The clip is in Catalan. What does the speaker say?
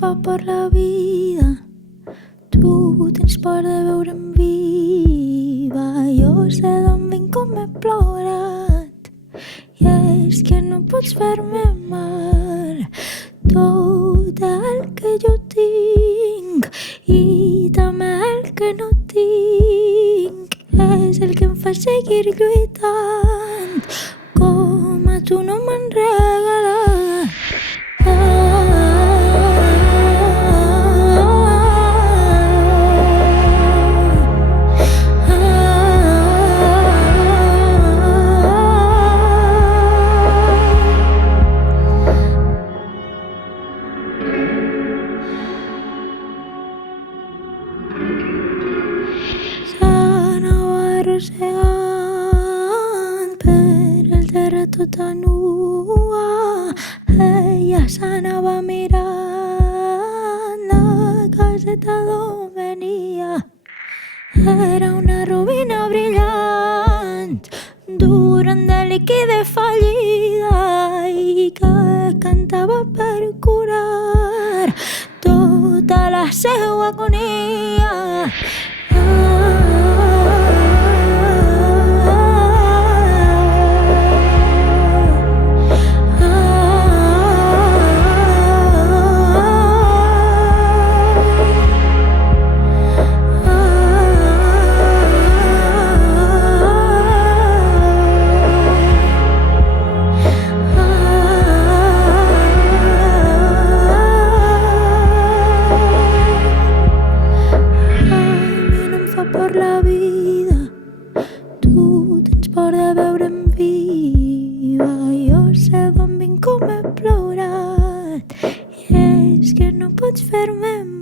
Fa per la vida, tu tens por de veure'm viva. Jo sé d'on vinc, com he plorat, i és que no pots fer-me mal. Tot el que jo tinc i també el que no tinc és el que em fa seguir lluitant, com a tu no m'han regalat. Arrossegant per el terra tota nua, ella s'anava mirant la caseta d'on venia. Era una robina brillant, durant de líquid de fallida, i que cantava per curar tota la seua agonia. Per la vida, tu tens por de veure'm viva. Jo sé d'on vinc, com he plorat, i és que no pots fer-me mal.